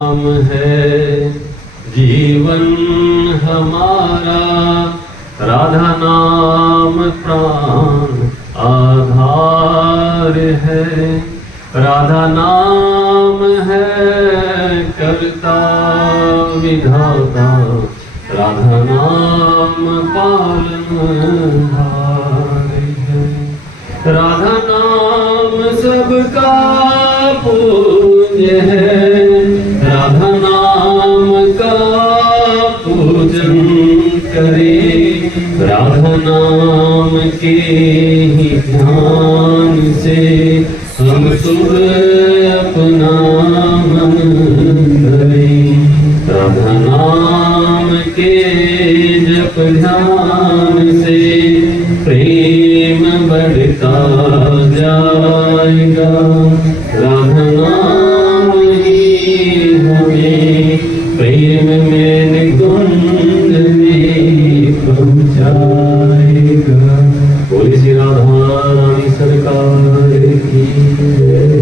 नाम है जीवन हमारा, राधा नाम प्राण आधार है। राधा नाम है करता विधाता, राधा नाम पालनहार है। राधा नाम सबका पूज्य है, राधा नाम का पूजन करे। राधा नाम के ही ध्यान से हम सुबह अपना मन करें। राधा नाम के जप ध्यान से प्रेम बढ़ता जाएगा। राधा नाम ही हमें प्रेम में निकुंज में पहुँचाएगा। बोले श्री राधा रानी सरकार की जय।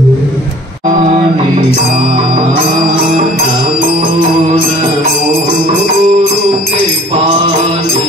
नमो नमो गुरु के पानी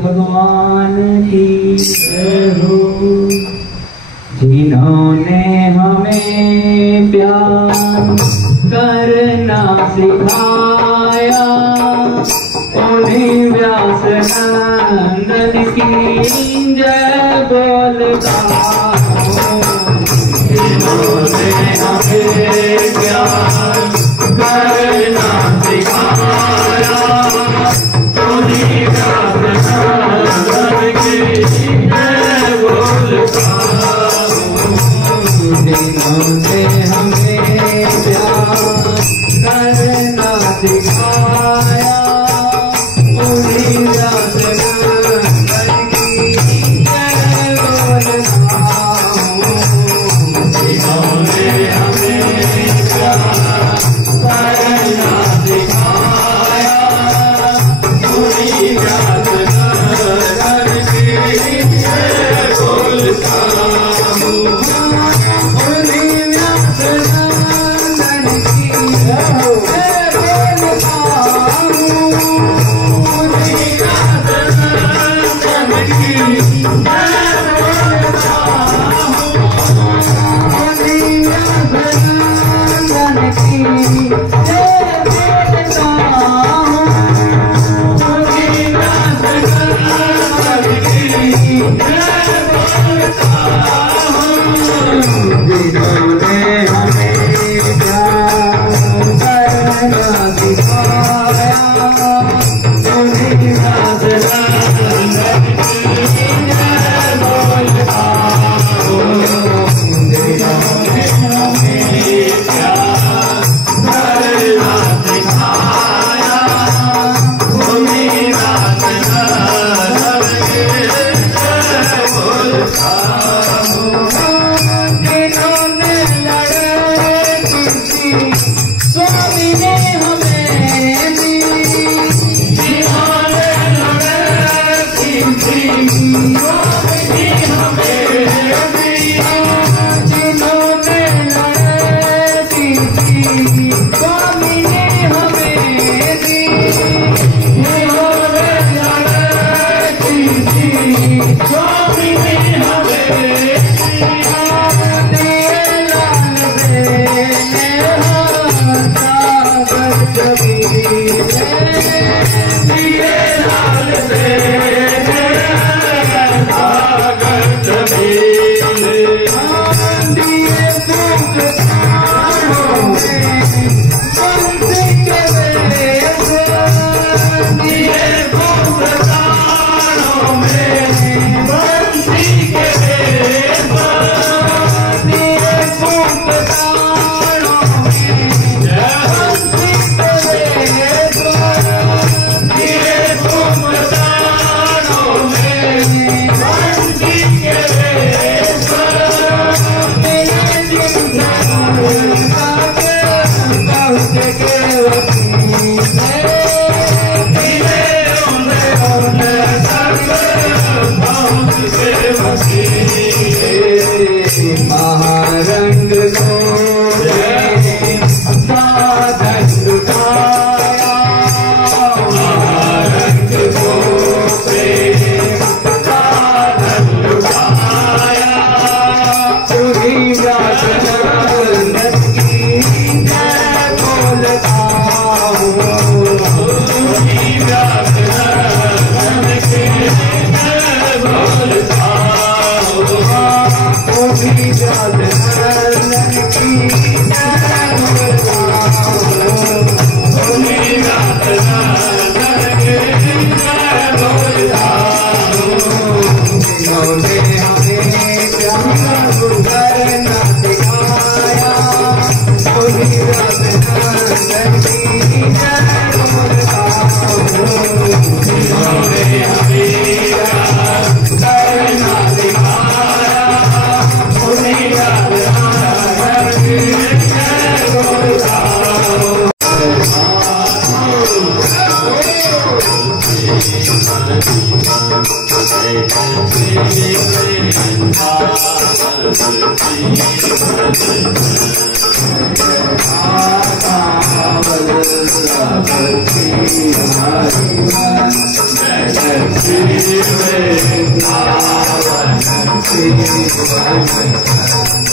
भगवान की जय हो। जिन्होंने हमें प्यार करना सिखाया, उन्हीं व्यास नंदन की जय बोलता जिन्होंने हमें ज्ञान करना सिखाया उन्हीं नंदन की जय बोलता जिन्होंने हमें प्यार करना सिखाया उन्हीं नंदन की जय बोलता जिन्होंने हमें प्यार करना सिखाया उन्हीं नंदन की जय बोलता महारंग को साधन लुटाया महारंग को प्रेम साधन लुटाया तुम्हीं नंदन की जय बोलता हूँ तुम्हीं नंदन की जय बोलता Thank you.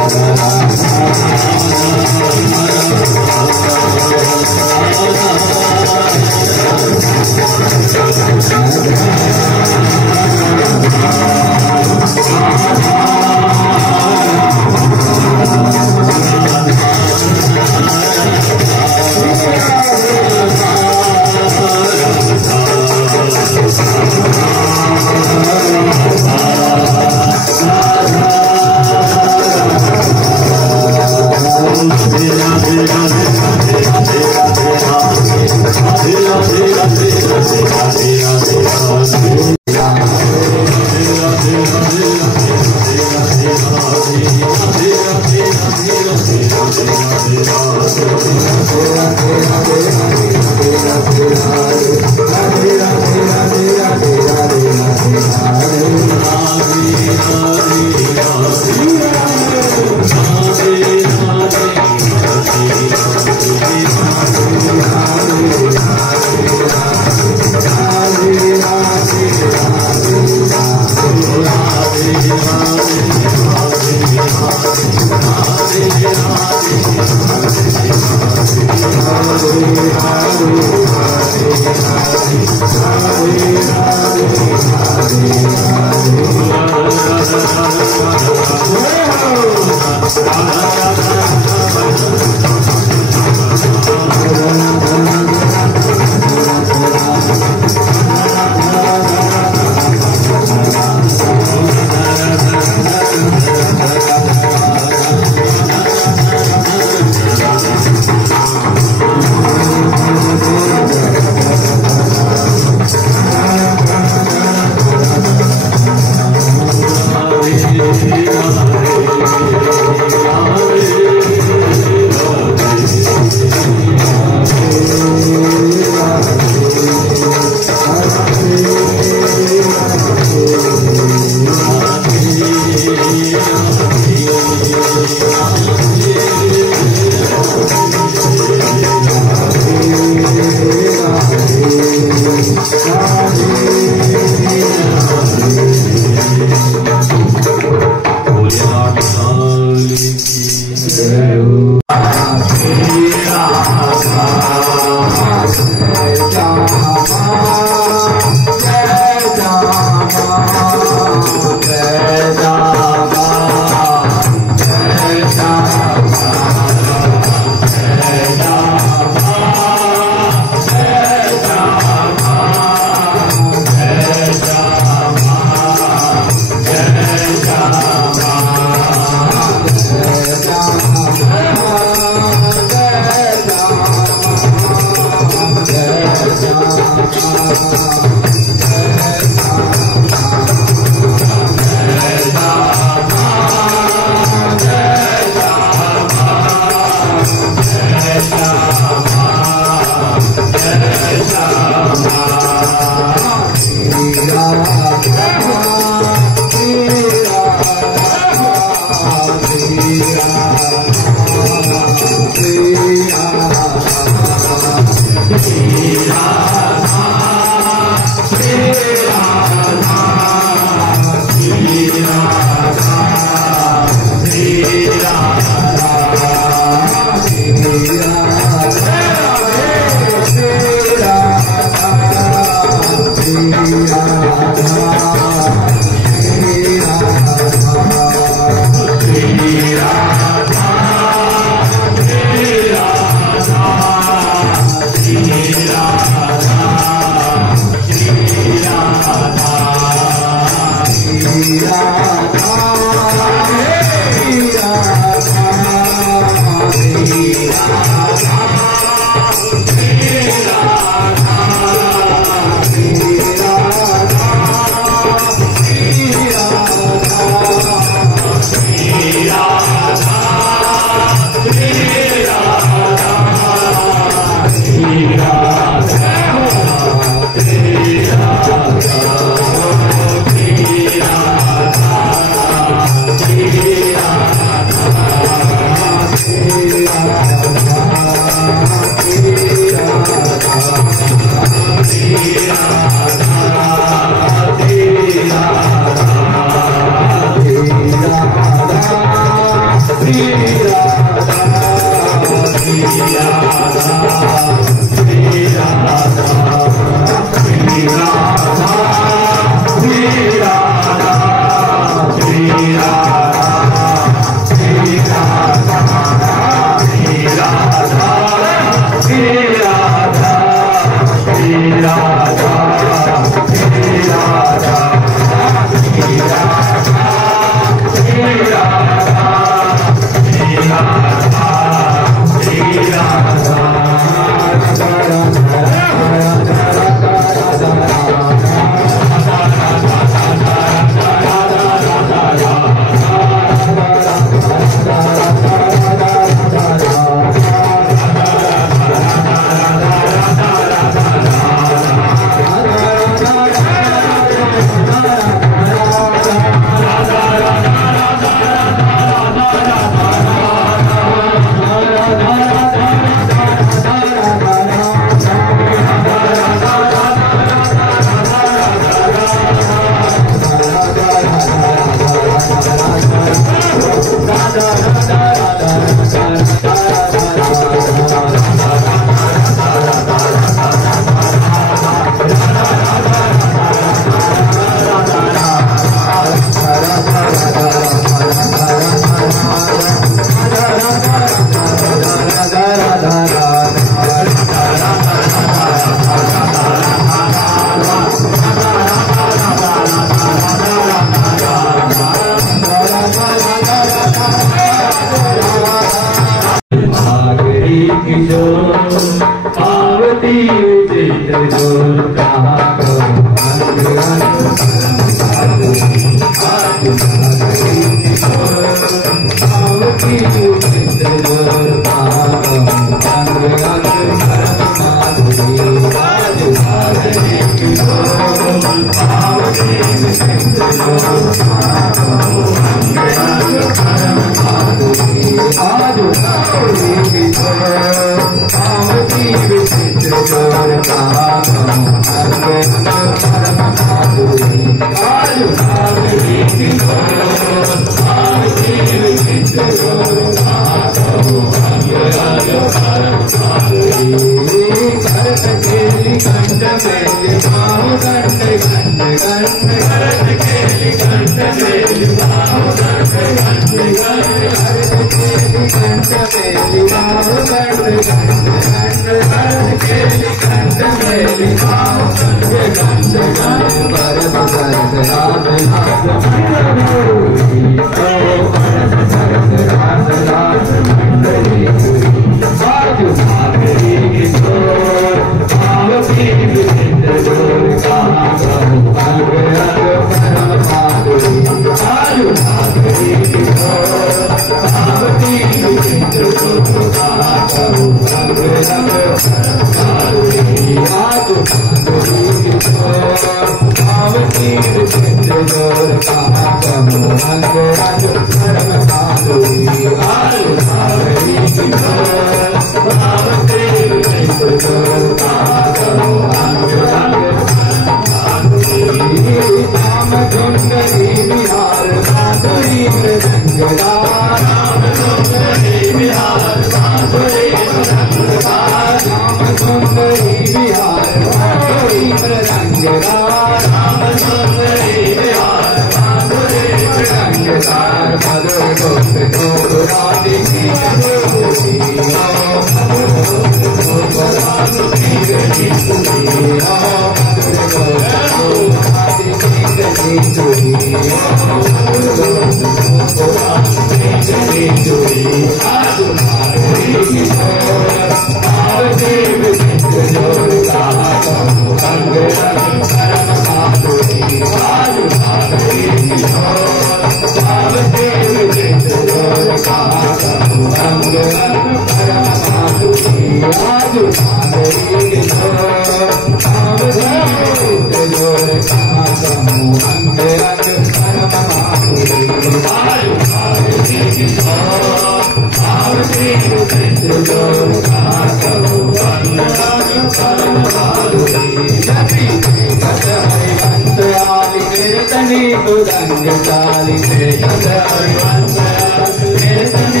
Tani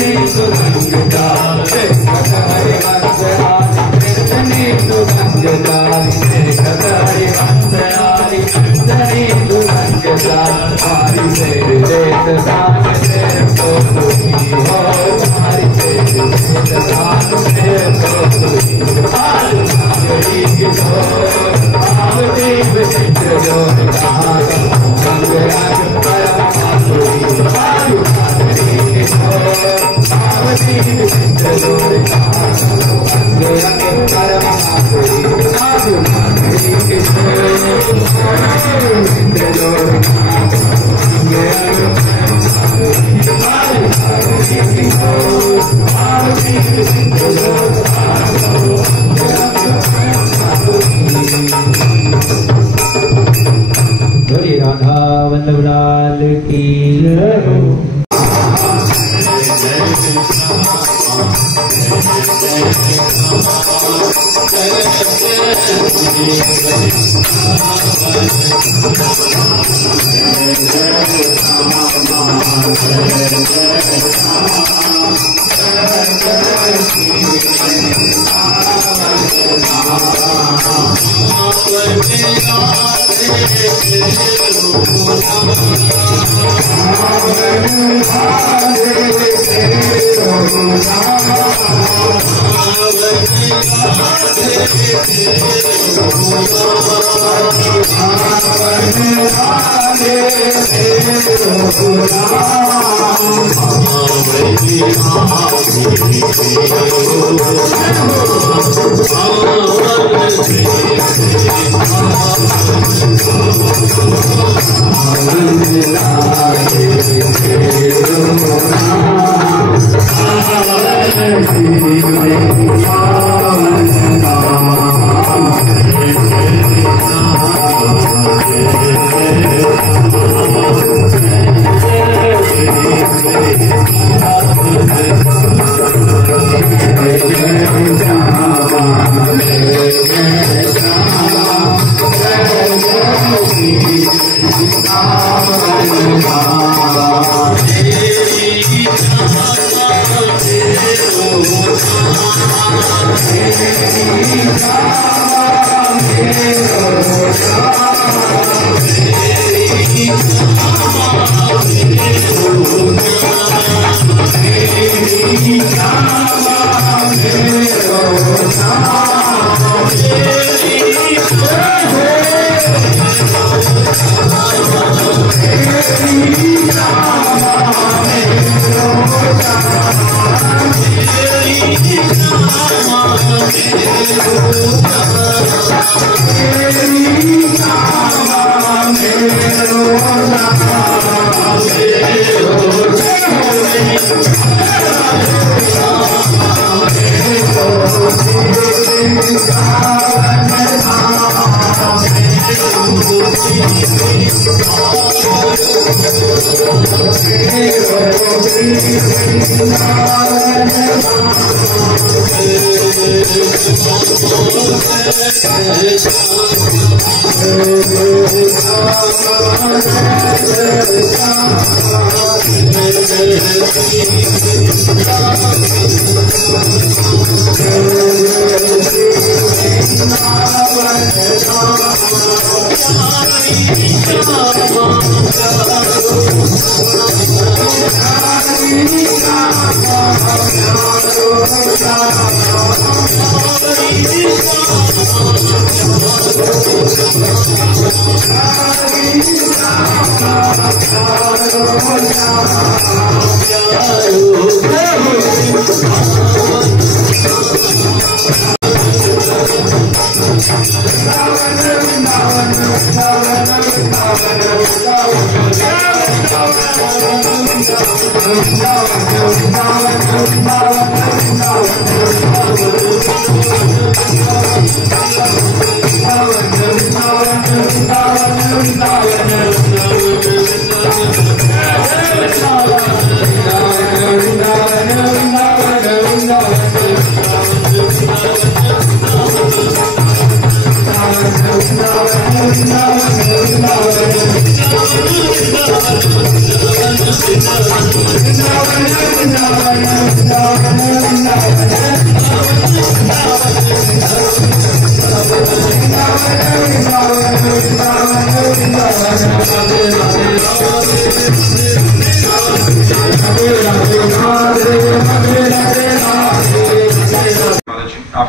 आपके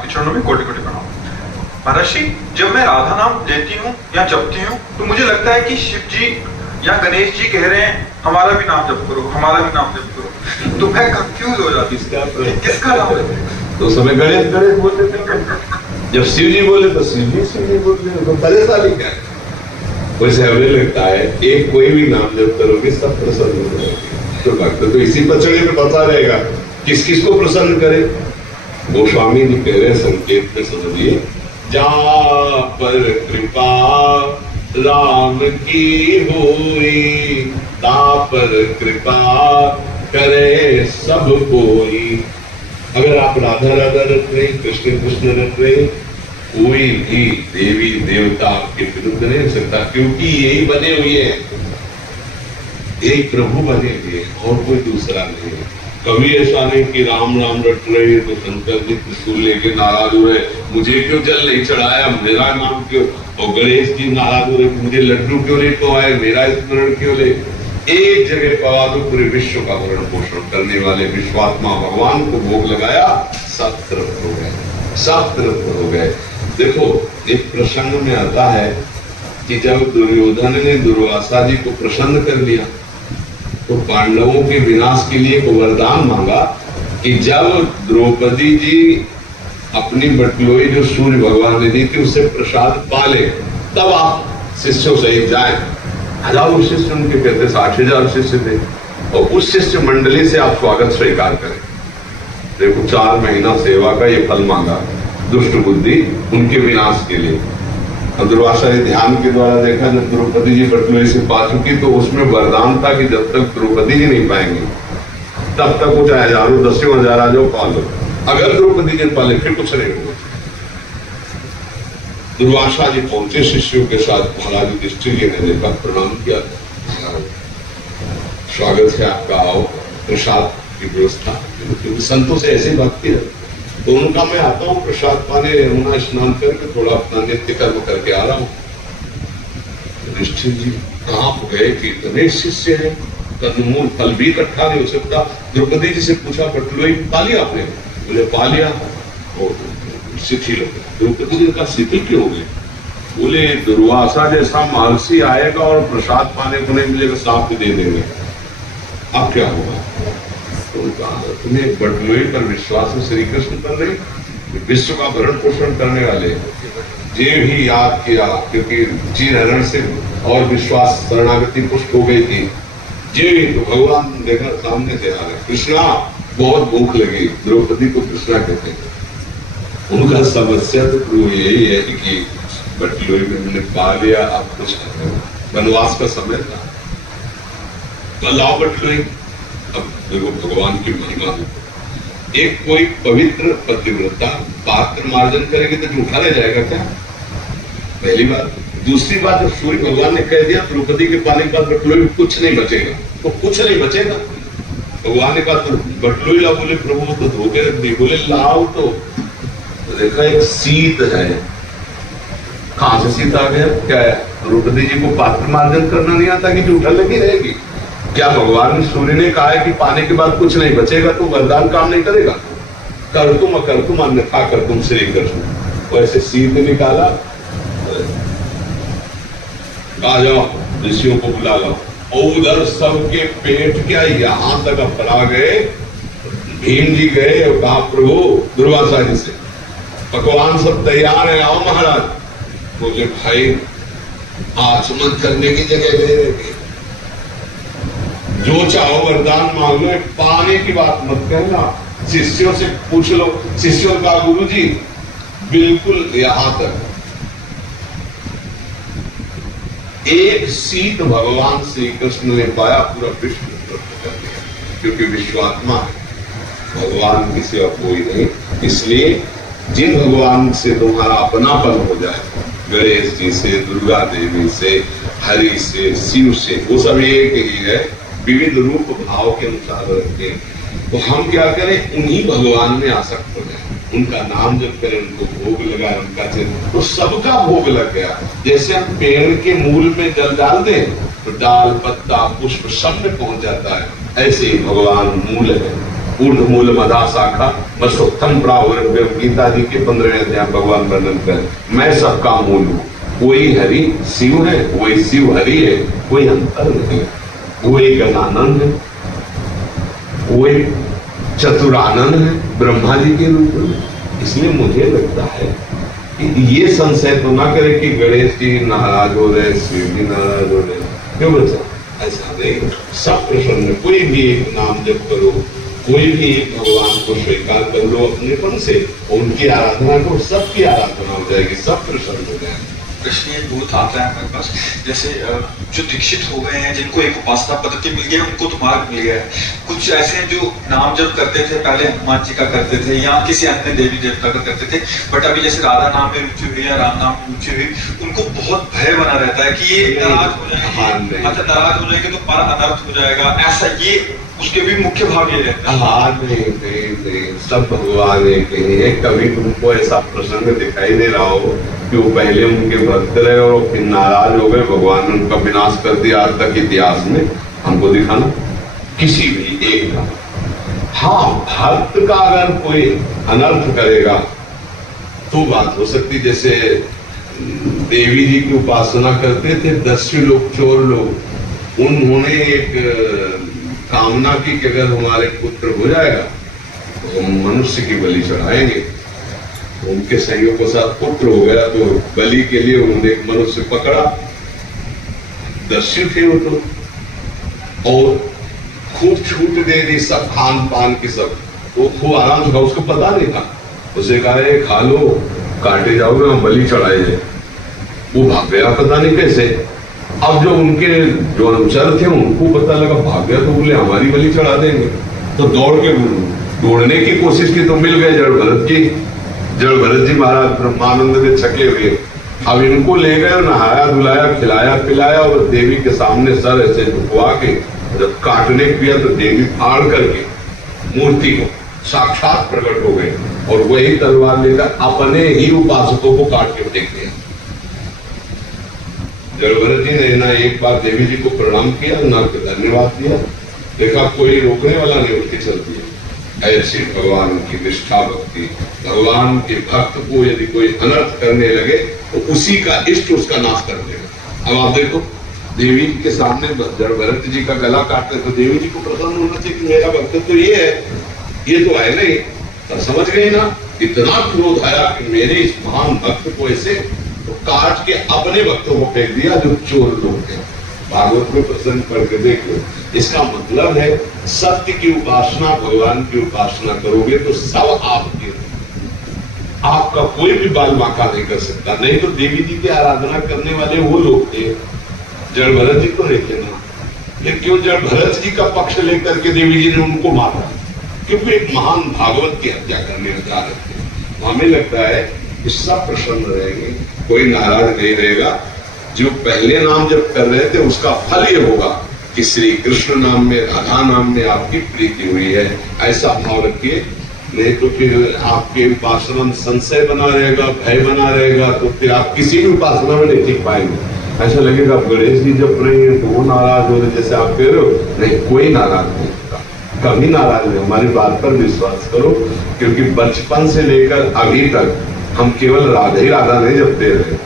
चरणों में कोटि कोटि प्रणाम। महाराज जी, जब मैं राधा नाम लेती हूँ या जपती हूँ तो मुझे लगता है कि शिव जी या गणेश जी कह रहे हैं हमारा भी नाम जप करो, हमारा भी नाम जप करो। तो मैं कंफ्यूज हो जाती हूँ किसका नाम है। तो समय गणेश गणेश बोलते थे, जब शिव जी बोले तो शिव जी बोलते, तो परेशानी क्या है। वैसे हमें लगता है एक कोई भी नाम जब करोगे सब प्रसन्न हो जाएंगे। तो भक्त तो इसी पचड़े में बता रहेगा किस किस को प्रसन्न करे। गोस्वामी जी कह रहे संकेत में समझिए, जा पर कृपा राम की होई, ता पर कृपा करे सब कोई। अगर आप राधा राधा रट रहे, कृष्ण कृष्ण रट रहे, कोई भी देवी देवता आपके विरुद्ध नहीं हो सकता, क्योंकि यही बने हुए हैं, एक प्रभु बने हुए हैं और कोई दूसरा नहीं है। कभी ऐसा नहीं कि राम राम रट रहे तो शंकर जी त्रिशूल लेके नाराज हो रहे, मुझे क्यों जल नहीं चढ़ाया, मेरा नाम क्यों, और गणेश जी नाराज हो रहे, मुझे लड्डू क्यों नहीं खवाए, मेरा स्मरण क्यों ले। एक जगह पवा दो, पूरे विश्व का भरण पोषण करने वाले विश्वात्मा भगवान को भोग लगाया, सब तरफ हो गए, सब तरफ हो गए। देखो एक प्रसंग में आता है कि जब दुर्योधन ने दुर्वासा जी को प्रसन्न कर लिया तो पांडवों के विनाश के लिए को वरदान मांगा कि जब द्रौपदी जी अपनी बटलोई जो सूर्य भगवान ने दी थी उससे प्रसाद पाले तब आप शिष्यों सहित जाए। हजारों शिष्य उनके कहते 60,000 शिष्य थे और उस शिष्य मंडली से आप स्वागत स्वीकार करें। देखो 4 महीना सेवा का ये फल मांगा, दुष्ट बुद्धि उनके विनाश के लिए। दुर्वासा ने ध्यान के द्वारा देखा जब द्रौपदी जी बटलोई से पा चुकी तो उसमें वरदान था कि जब तक द्रौपदी जी नहीं पाएंगे तब तक वो चाहे हजारों 10,000 आ जाओ पा लो, अगर द्रौपदी जी पाले फिर कुछ नहीं होगा। दुर्वासा जी पहुंचे शिष्यों के साथ, महाराज युधिष्ठिर जी ने देखा, प्रणाम किया, स्वागत है आपका, आओ, प्रसाद की व्यवस्था, क्योंकि संतों से ऐसी भक्ति है। तो उनका मैं आता हूँ प्रसाद पाने, यमुना स्नान करके थोड़ा अपना नित्य कर्म करके आ रहा हूँ। युधिष्ठिर जी कहाँ गए कि इतने शिष्य हैं, कंदमूल फल भी इकट्ठा नहीं हो सकता। द्रौपदी जी से पूछा बटलोई पा लिया आपने? बोले पा लिया। और शिथिल, द्रौपदी जी का शिथिल क्यों हो गए? बोले दुर्वासा जैसा महर्षि आएगा और प्रसाद पाने को नहीं मिलेगा, साथ दे देंगे, अब क्या होगा? तुम्हें बटलोई पर विश्वास है, श्री कृष्ण पर नहीं, विश्व का भरण पोषण करने वाले जे भी याद किया, क्योंकि चीर हरण से और विश्वास शरणागति पुष्ट हो गई थी। जे तो भगवान देखा सामने से आ रहे, कृष्णा बहुत भूख लगी, द्रौपदी को कृष्णा कहते हैं। उनका समस्या तो यही है कि बटलोई में मैंने पा लिया, आप कुछ वनवास का समय था, लाओ बटलोई। अब देखो भगवान की महिमा, एक कोई पवित्र पतिव्रता पात्र मार्जन करेगी तो झूठा रह जाएगा क्या? पहली बात। दूसरी बात, जब सूर्य भगवान ने कह दिया द्रौपदी के पाने के बाद बटलोई में कुछ नहीं बचेगा, तो कुछ नहीं बचेगा। भगवान ने कहा तो बटलोई ला, बोले प्रभु तो धोखे रख दी, बोले लाओ तो देखा एक शीत है, कहां से शीत आ गया? क्या है, द्रौपदी जी को पात्र मार्जन करना नहीं आता कि झूठा लगी रहेगी? क्या भगवान सूर्य ने कहा है कि पाने के बाद कुछ नहीं बचेगा तो वरदान काम नहीं करेगा? कर तुम अन्यथा कर तुम श्री कृष्ण। वैसे शीत निकाला, आ जाओ ऋषियों को बुला लो, और उधर सबके पेट क्या यहां तक अपना गए। भीम जी गए और कहा प्रभु दुर्वासा जी से, पकवान सब तैयार है, आओ महाराज। बोले भाई आचमन करने की जगह गए, जो चाहो वरदान मांग लो, पाने की बात मत कहना। शिष्यों से पूछ लो, शिष्यों का गुरु जी बिल्कुल यहां तक। एक शीत भगवान श्री कृष्ण ने पाया, पूरा विश्व कर दिया, क्योंकि विश्वात्मा है, भगवान की सिवा कोई नहीं। इसलिए जिन भगवान से तुम्हारा अपनापन हो जाए, गणेश जी से, दुर्गा देवी से, हरि से, शिव से, वो सब एक ही है, विविध रूप भाव के अनुसार रखते हैं। तो हम क्या करें, उन्हीं भगवान में आसक्त हो जाए। उनका नाम जब करें, उनको भोग लगाए, उनका चिन्ह, तो सबका भोग लग गया। जैसे हम पेड़ के मूल में जल डाल दें तो डाल, पत्ता, पुष्प सब में पहुंच जाता है, ऐसे ही भगवान मूल है। पूर्ण मूल मदा शाखा मसोत्तम प्रावृत्य, गीता जी के 15वें अध्याय भगवान वर्णन कर, मैं सबका मूल हूँ। कोई हरि शिव है, वही शिव हरि है, कोई अंतर नहीं है। वही गजानंद है, वही चतुरानंद है ब्रह्मा जी के रूप में। इसलिए मुझे लगता है कि ये संशय तो ना करे कि गणेश जी नाराज हो रहे, शिव जी नाराज हो रहे, क्यों बच्चा? ऐसा नहीं, सब प्रसन्न। कोई भी एक नाम जप करो, कोई भी एक भगवान को स्वीकार कर लो अपनेपन से, उनकी आराधना को, सबकी आराधना हो जाएगी, सब प्रसन्न हो जाएंगे। प्रश्न ये बहुत आता है हमारे पास, जैसे जो दीक्षित हो गए हैं, जिनको एक उपासना पद्धति मिल गई, उनको तो मार्ग मिल गया है। कुछ ऐसे हैं जो नाम जप करते थे, पहले हनुमान जी का करते थे या किसी अन्य देवी देवता का करते थे, बट अभी जैसे राधा नाम में रुचि हुई या राम नाम में रुचि हुई, उनको बहुत भय बना रहता है कि ये नाराज हो जाएंगे, अच्छा नाराज हो जाएंगे तो बड़ा अनर्थ हो जाएगा, ऐसा ये उसके भी मुख्य भाव ये रहता है। हाँ, नहीं, सब भगवान एक ही है। कभी तुमको ऐसा प्रसंग दिखाई दे रहा हो कि वो पहले उनके भक्त रहे और फिर नाराज हो गए, भगवान ने उनका विनाश कर दिया? आज तक इतिहास में हमको दिखाना किसी भी एक का। हाँ, भक्त का अगर कोई अनर्थ करेगा तो बात हो सकती। जैसे देवी जी की उपासना करते थे 10 लोग, चोर लोग, उन्होंने एक कामना की कि अगर हमारे पुत्र हो जाएगा तो हम मनुष्य की बलि चढ़ाएंगे। उनके संयोग के साथ पुत्र हो गया तो बलि के लिए उन्होंने एक मनुष्य पकड़ा, दस्यु थे वो तो, और खूब छूट दे दी, सब खान पान की सब, वो खूब आराम से, उसको पता नहीं था। उसे कहा खा लो, काटे जाओगे, हम बलि चढ़ाए जाए। वो भाग गया, पता नहीं कैसे। अब जो उनके जो अनुचर थे उनको पता लगा, भाग गया, तो बोले हमारी बलि चढ़ा देंगे। तो दौड़ के ढूंढने की कोशिश की तो मिल गए जड़ भरत जी। जड़ भरत जी महाराज ब्रह्मानंद में छके हुए। अब इनको ले गए, नहाया धुलाया, खिलाया पिलाया, और देवी के सामने सर ऐसे झुकवा के जब काटने किया तो देवी फाड़ करके मूर्ति को साक्षात प्रकट हो गए, और वही तलवार लेकर अपने ही उपासकों को काट के फेंक दिया। जड़भरत जी ने ना एक बार देवी जी को प्रणाम किया, ना धन्यवाद दिया, देखा कोई रोकने वाला नहीं, उसकी चलती है। ऐसी भगवान की निष्ठा भक्ति, भगवान के भक्त को यदि कोई अनर्थ करने लगे तो उसी का इष्ट उसका नाश कर देगा। अब आप देखो, देवी के सामने जड़भरत जी का गला काटते तो देवी जी को प्रसन्न होना चाहिए कि मेरा भक्त तो ये है, ये तो है नहीं। तो समझ गए ना, इतना क्रोध आया कि मेरे इस महान भक्त को ऐसे तो काट के अपने भक्तों को फेंक दिया जो चोर लोग थे। भागवत में प्रसंग पढ़ के देख लो। इसका मतलब है सत्य की उपासना, भगवान की उपासना करोगे तो सब आपके, आपका कोई भी बाल बांका नहीं कर सकता। नहीं तो देवी जी की आराधना करने वाले वो लोग थे, जड़ भरत जी को लेते ना, लेकिन क्यों जड़ भरत जी का पक्ष लेकर के देवी जी ने उनको मारा? क्योंकि एक महान भागवत की हत्या करने जा रहे थे। हमें लगता है कि सब प्रसन्न रहेंगे, कोई नाराज नहीं रहेगा। जो पहले नाम जब कर रहे थे उसका फल ये होगा कि श्री कृष्ण नाम में, राधा नाम में आपकी प्रीति हुई है, ऐसा भाव रखिए। नहीं तो फिर आपके उपासना में संशय बना रहेगा, भय बना रहेगा, तो फिर आप किसी भी उपासना में नहीं टिक पाएंगे। ऐसा लगेगा गणेश जी जब रहे हैं तो वो नाराज हो रहे, जैसे आप कह रहे हो। नहीं, कोई नाराज नहीं होता, कभी नाराज नहीं। हमारी बात पर विश्वास करो, क्योंकि बचपन से लेकर अभी तक हम केवल राधा ही राधा नहीं जपते रहे।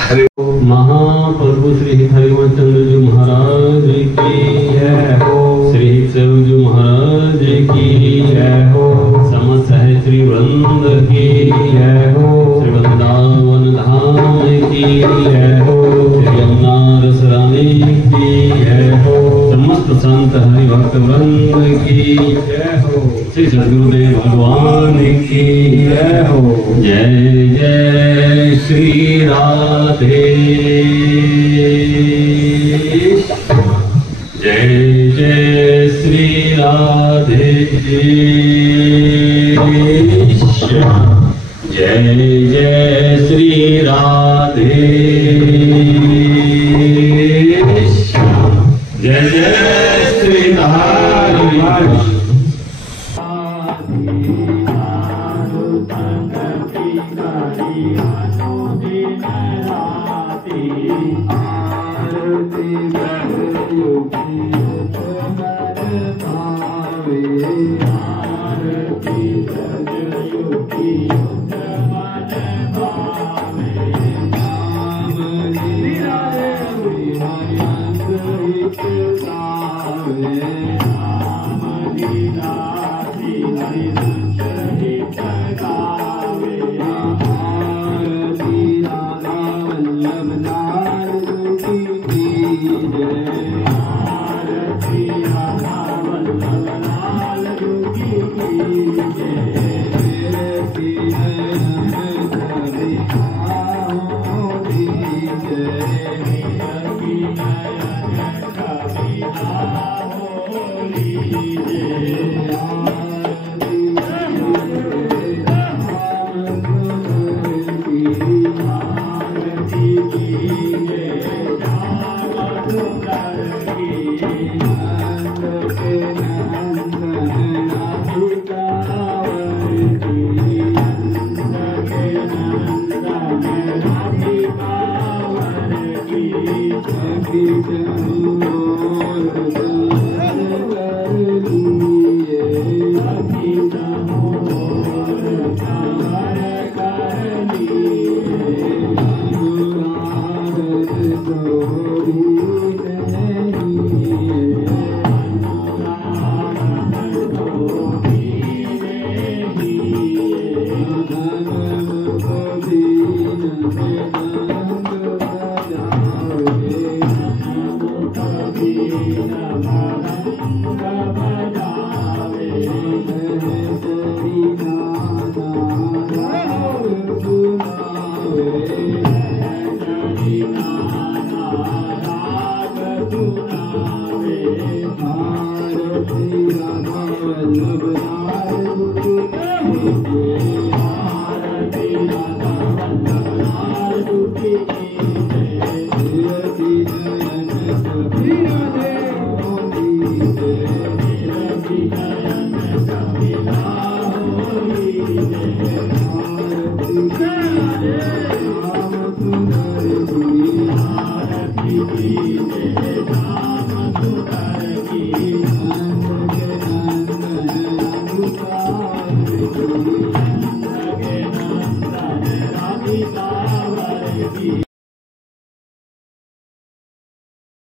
हरे महाप्रभु श्री हरिवचंद्र जी महाराज की जय हो, श्री शिव जी महाराज की जय हो, समस्त है श्री वृंद की जय हो, श्री वृंदावन धाम की जय हो, श्री यमुना रस रानी की जय हो, समस्त संत हरि भक्त वृंद की जय हो, श्री सद्गुरुदेव भगवान की जय हो। जय जय श्री राधे, जय जय श्री राधे, जय जय श्री राधे, जय जय श्री राधे। Yeah.